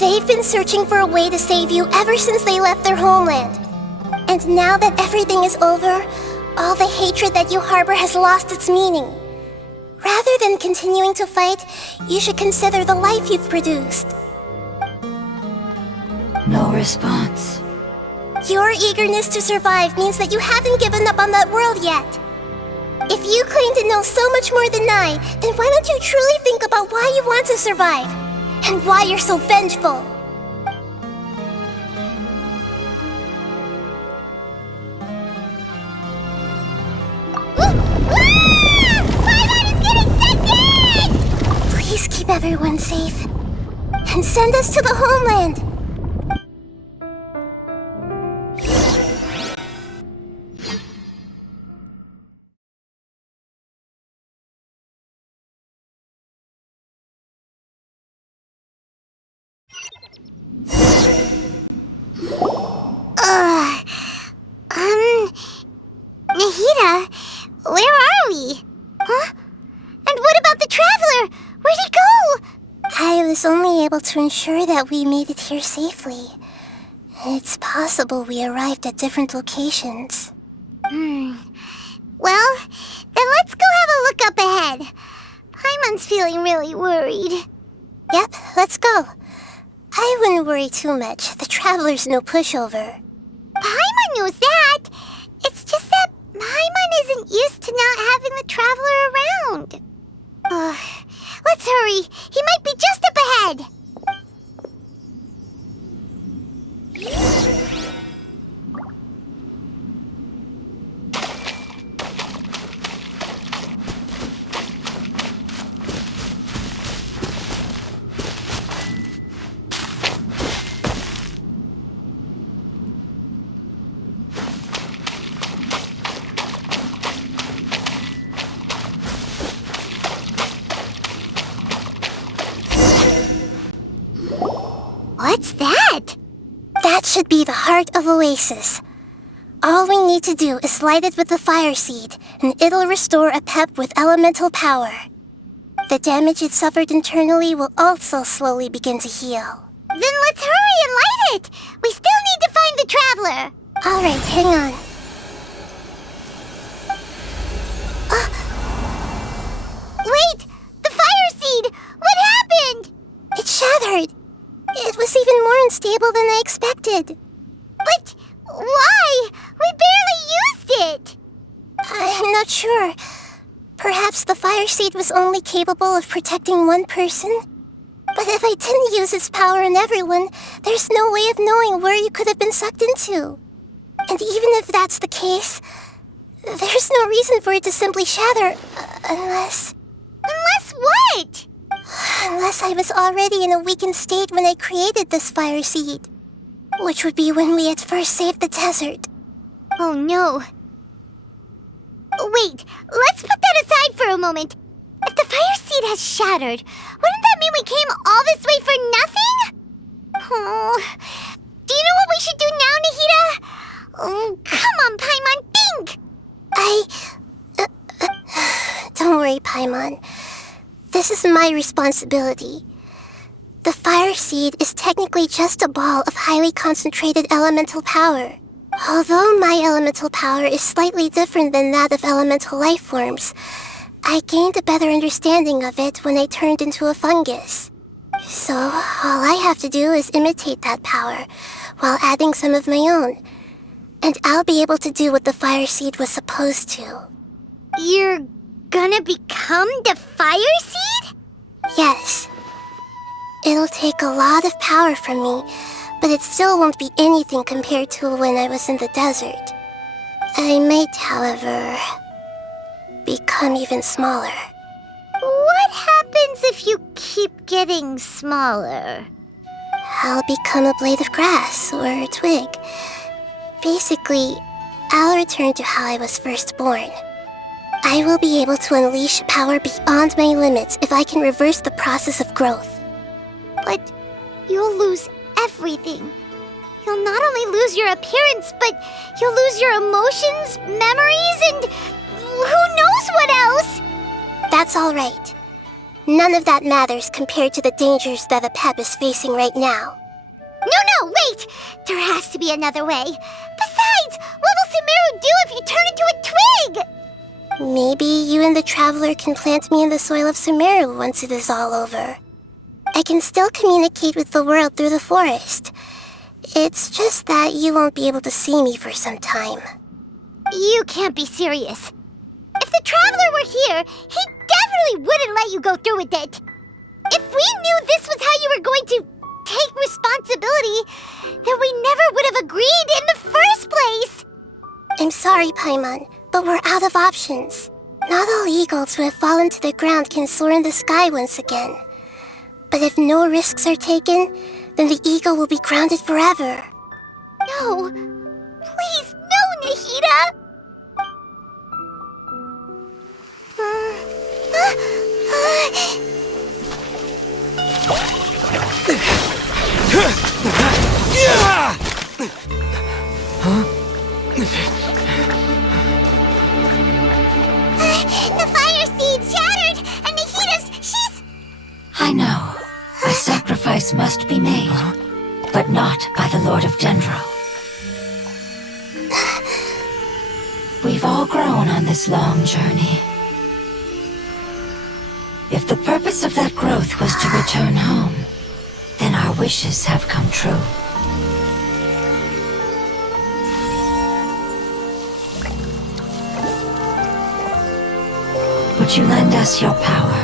They've been searching for a way to save you ever since they left their homeland. And now that everything is over, all the hatred that you harbor has lost its meaning. Rather than continuing to fight, you should consider the life you've produced. No response. Your eagerness to survive means that you haven't given up on that world yet. If you claim to know so much more than I, then why don't you truly think about why you want to survive? And why you're so vengeful? Paimon is getting sent in! Please keep everyone safe. And send us to the homeland. Nahida, where are we? Huh? And what about the Traveler? Where'd he go? I was only able to ensure that we made it here safely. It's possible we arrived at different locations. Well, then let's go have a look up ahead. Paimon's feeling really worried. Yep, let's go. I wouldn't worry too much. The Traveler's no pushover. Paimon knows that. It's just that Paimon isn't used to not having the Traveler around. Let's hurry. He might be just up ahead. What's that? That should be the heart of Oasis. All we need to do is light it with the fire seed, and it'll restore Apep with elemental power. The damage it suffered internally will also slowly begin to heal. Then let's hurry and light it! We still need to find the Traveler! Alright, hang on. Wait! The fire seed! What happened? It shattered! It was even more unstable than I expected. But why? We barely used it! I'm not sure. Perhaps the fire seed was only capable of protecting one person? But if I didn't use its power on everyone, there's no way of knowing where you could have been sucked into. And even if that's the case, there's no reason for it to simply shatter, unless... Unless what? Unless I was already in a weakened state when I created this fire seed. Which would be when we had first saved the desert. Oh no. Wait, let's put that aside for a moment. If the fire seed has shattered, wouldn't that mean we came all this way for nothing? Oh, do you know what we should do now, Nahida? Oh, come on, Paimon, think! Don't worry, Paimon. This is my responsibility. The fire seed is technically just a ball of highly concentrated elemental power. Although my elemental power is slightly different than that of elemental life forms, I gained a better understanding of it when I turned into a fungus. So, all I have to do is imitate that power, while adding some of my own. And I'll be able to do what the fire seed was supposed to. You're gonna become the fire seed? Yes. It'll take a lot of power from me, but it still won't be anything compared to when I was in the desert. I might, however, become even smaller. What happens if you keep getting smaller? I'll become a blade of grass or a twig. Basically, I'll return to how I was first born. I will be able to unleash power beyond my limits if I can reverse the process of growth. But you'll lose everything. You'll not only lose your appearance, but you'll lose your emotions, memories, and who knows what else? That's all right. None of that matters compared to the dangers that Apep is facing right now. No, wait! There has to be another way. Besides, what will Sumeru do if you turn into a twig? Maybe you and the Traveler can plant me in the soil of Sumeru once it is all over. I can still communicate with the world through the forest. It's just that you won't be able to see me for some time. You can't be serious. If the Traveler were here, he definitely wouldn't let you go through with it. If we knew this was how you were going to take responsibility, then we never would have agreed in the first place. I'm sorry, Paimon, but we're out of options. Not all eagles who have fallen to the ground can soar in the sky once again. But if no risks are taken, then the eagle will be grounded forever. No. Please, no, Nahida! The fire seed shattered, and she's... I know. A sacrifice must be made, but not by the Lord of Dendro. We've all grown on this long journey. If the purpose of that growth was to return home, then our wishes have come true. Would you lend us your power?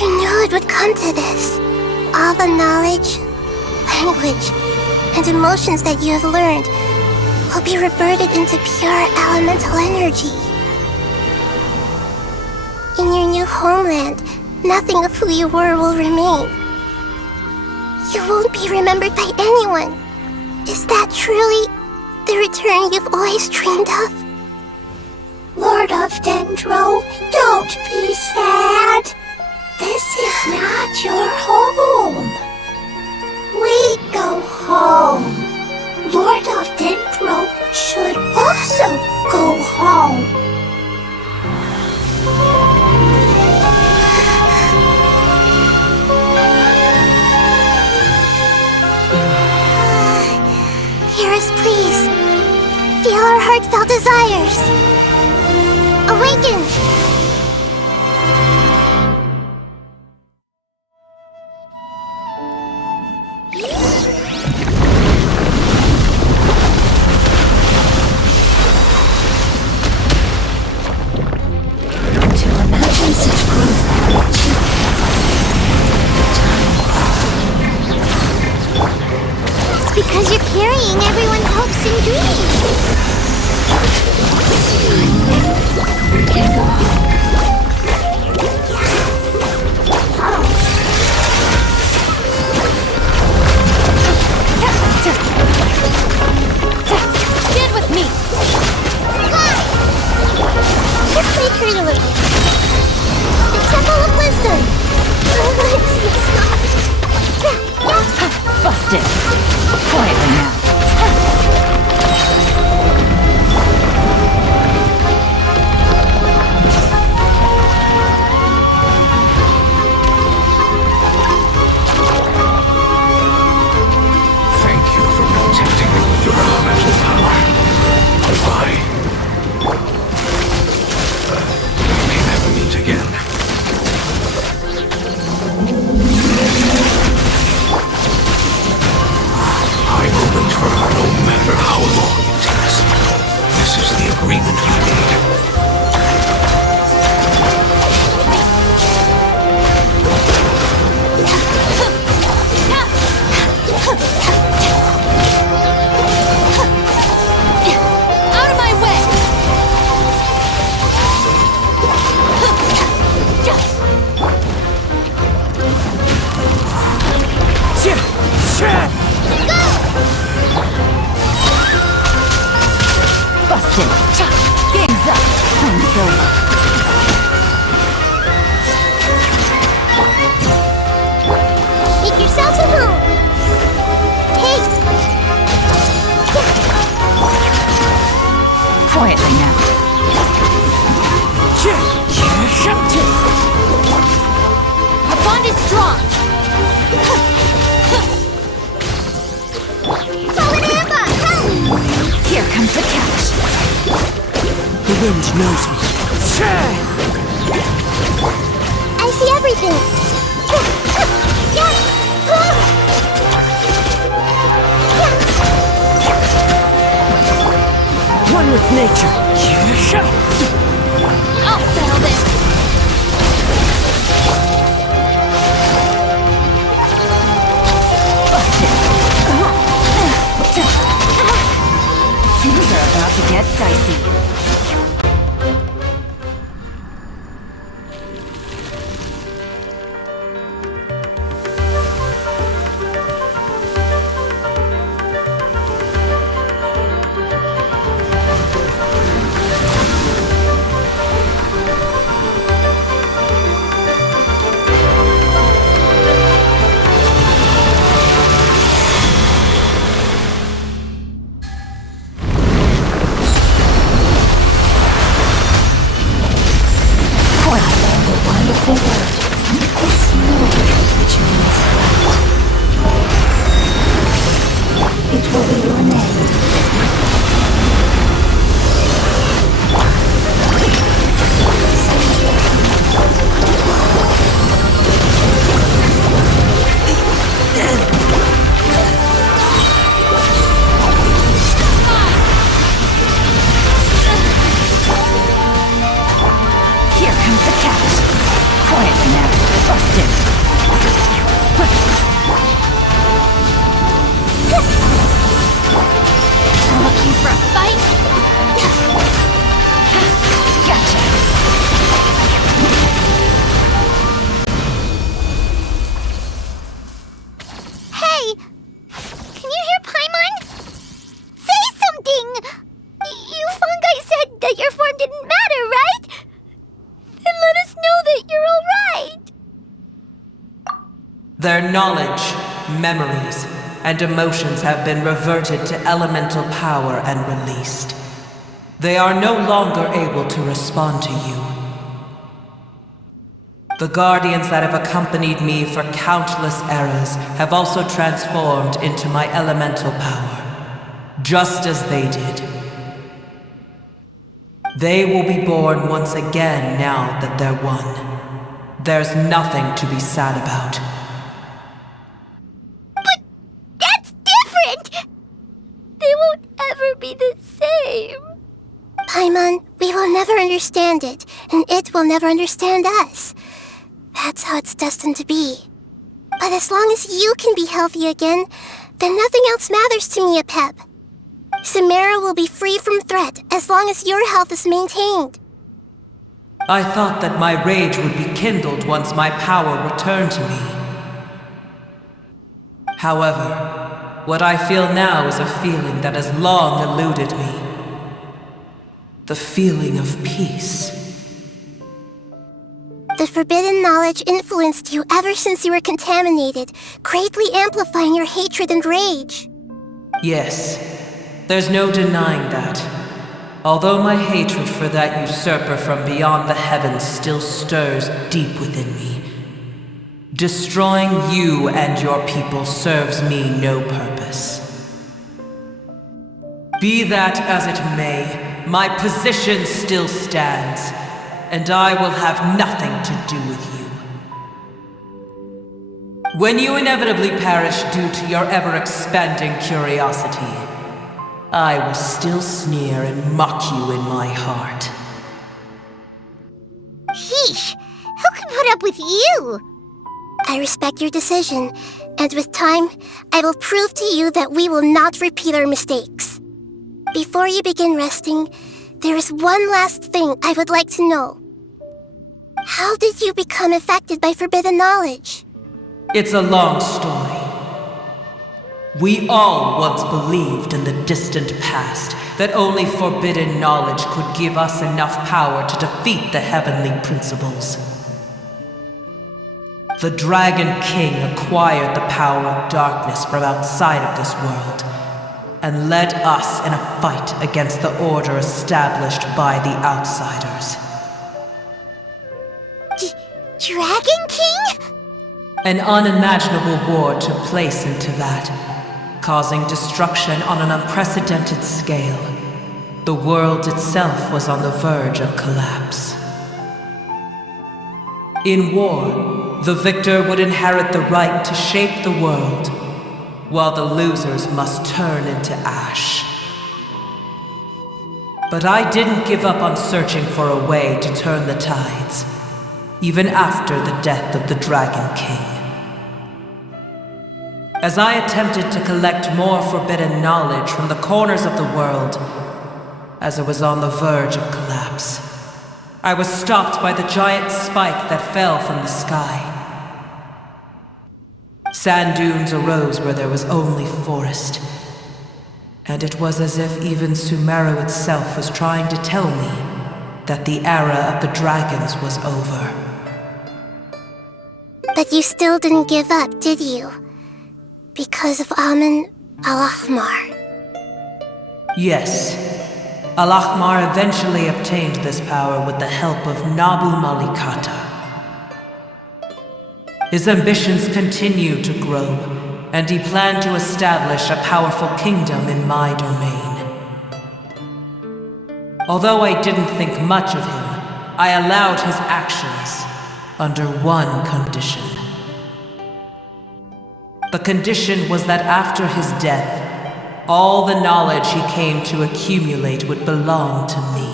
You knew it would come to this. All the knowledge, language, and emotions that you have learned will be reverted into pure elemental energy. In your new homeland, nothing of who you were will remain. You won't be remembered by anyone. Is that truly the return you've always dreamed of? Lord of Dendro, don't be sad. This is not your home. We go home. Lord of Dendro should also go home. Hear us, please. Feel our heartfelt desires. Awaken! To imagine such growth, It's because you're carrying everyone's hopes and dreams. can go on. Get with me! Just make her a little. The Temple of Wisdom. Busted. Quietly now. wind knows me. I see everything! One with nature. I'll settle this. Things are about to get dicey. Their knowledge, memories, and emotions have been reverted to elemental power and released. They are no longer able to respond to you. The guardians that have accompanied me for countless eras have also transformed into my elemental power, just as they did. They will be born once again now that they're one. There's nothing to be sad about. They won't ever be the same. Paimon, we will never understand it, and it will never understand us. That's how it's destined to be. But as long as you can be healthy again, then nothing else matters to me, Apep. Samara will be free from threat as long as your health is maintained. I thought that my rage would be kindled once my power returned to me. However, what I feel now is a feeling that has long eluded me. The feeling of peace. The forbidden knowledge influenced you ever since you were contaminated, greatly amplifying your hatred and rage. Yes, there's no denying that. Although my hatred for that usurper from beyond the heavens still stirs deep within me. Destroying you and your people serves me no purpose. Be that as it may, my position still stands, and I will have nothing to do with you. When you inevitably perish due to your ever-expanding curiosity, I will still sneer and mock you in my heart. Yeesh! Who can put up with you? I respect your decision, and with time, I will prove to you that we will not repeat our mistakes. Before you begin resting, there is one last thing I would like to know. How did you become affected by forbidden knowledge? It's a long story. We all once believed in the distant past that only forbidden knowledge could give us enough power to defeat the heavenly principles. The Dragon King acquired the power of darkness from outside of this world, and led us in a fight against the order established by the outsiders. Dragon King? An unimaginable war took place into that, causing destruction on an unprecedented scale. the world itself was on the verge of collapse. In war, the victor would inherit the right to shape the world, while the losers must turn into ash. But I didn't give up on searching for a way to turn the tides, even after the death of the Dragon King. As I attempted to collect more forbidden knowledge from the corners of the world, as it was on the verge of collapse, I was stopped by the giant spike that fell from the sky. Sand dunes arose where there was only forest, and it was as if even Sumeru itself was trying to tell me that the era of the dragons was over. But you still didn't give up, did you? Because of Amun Al-Ahmar. Yes. Al-Ahmar eventually obtained this power with the help of Nabu Malikata. His ambitions continued to grow, and he planned to establish a powerful kingdom in my domain. Although I didn't think much of him, I allowed his actions under one condition. The condition was that after his death, all the knowledge he came to accumulate would belong to me.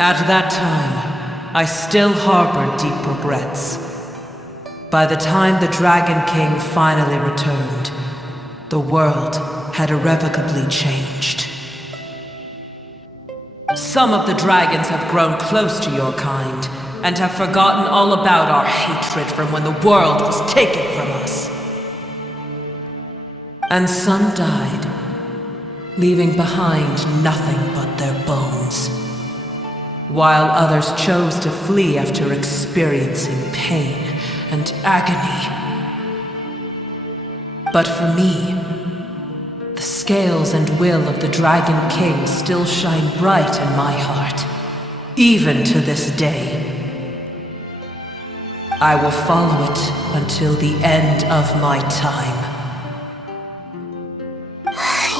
At that time, I still harbored deep regrets. By the time the Dragon King finally returned, the world had irrevocably changed. Some of the dragons have grown close to your kind, and have forgotten all about our hatred from when the world was taken from us. And some died, leaving behind nothing but their bones, while others chose to flee after experiencing pain and agony. But for me, the scales and will of the Dragon King still shine bright in my heart, even to this day. I will follow it until the end of my time.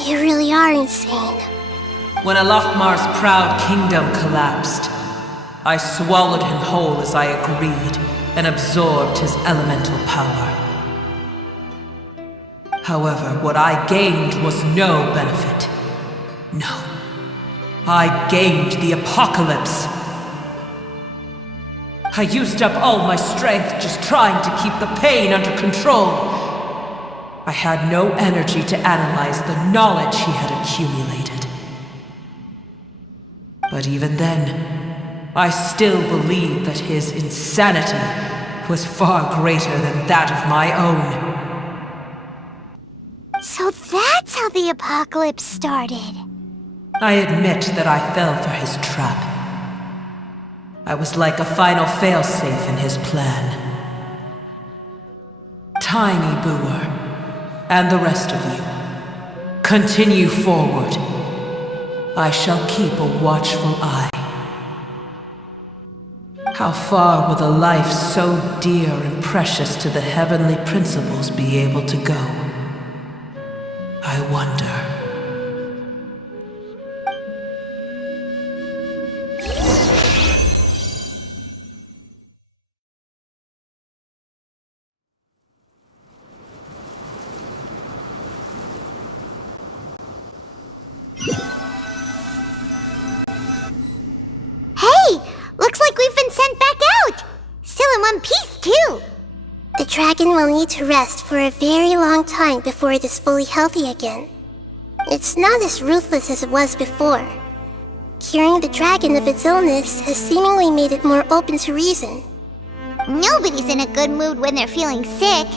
You really are insane. When Al-Ahmar's proud kingdom collapsed, I swallowed him whole as I agreed and absorbed his elemental power. However, what I gained was no benefit. No. I gained the apocalypse. I used up all my strength just trying to keep the pain under control. I had no energy to analyze the knowledge he had accumulated. But even then, I still believed that his insanity was far greater than that of my own. So that's how the apocalypse started. I admit that I fell for his trap. I was like a final failsafe in his plan. Tiny Booer, and the rest of you, continue forward. I shall keep a watchful eye. How far will a life so dear and precious to the heavenly principles be able to go? I wonder. Looks like we've been sent back out! Still in one piece, too! The dragon will need to rest for a very long time before it is fully healthy again. It's not as ruthless as it was before. Curing the dragon of its illness has seemingly made it more open to reason. Nobody's in a good mood when they're feeling sick.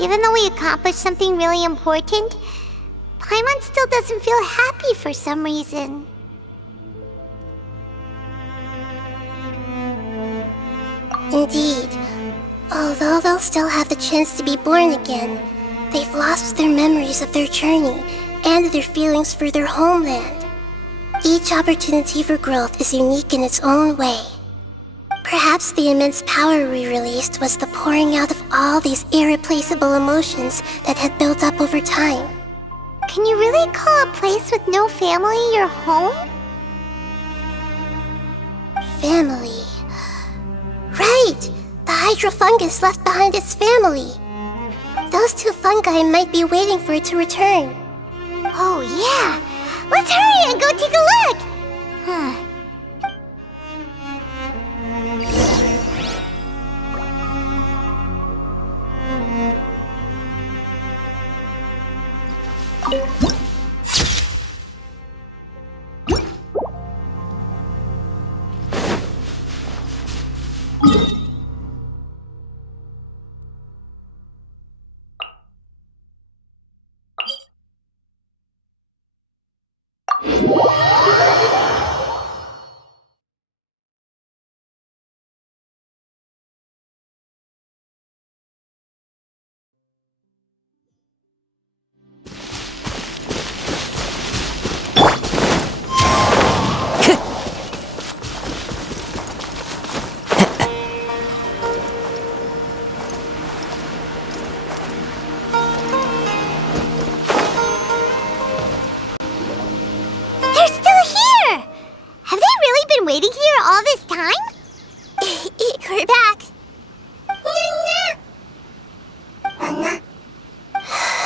Even though we accomplished something really important, Paimon still doesn't feel happy for some reason. Indeed. Although they'll still have the chance to be born again, they've lost their memories of their journey and their feelings for their homeland. Each opportunity for growth is unique in its own way. Perhaps the immense power we released was the pouring out of all these irreplaceable emotions that had built up over time. Can you really call a place with no family your home? Family. Right! The hydrofungus left behind its family. Those two fungi might be waiting for it to return. Oh, yeah. Let's hurry and go take a look. Waiting here all this time? We're back.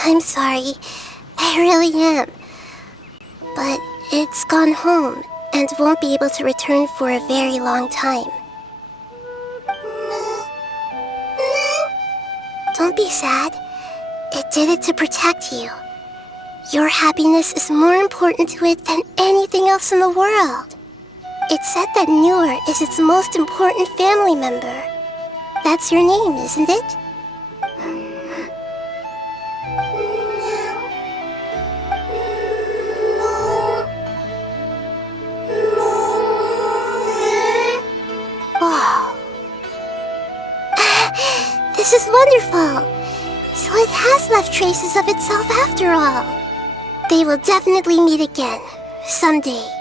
I'm sorry. I really am. But it's gone home and won't be able to return for a very long time. Don't be sad. It did it to protect you. Your happiness is more important to it than anything else in the world. It's said that Noor is its most important family member. That's your name, isn't it? Wow. This is wonderful. So it has left traces of itself after all. They will definitely meet again, someday.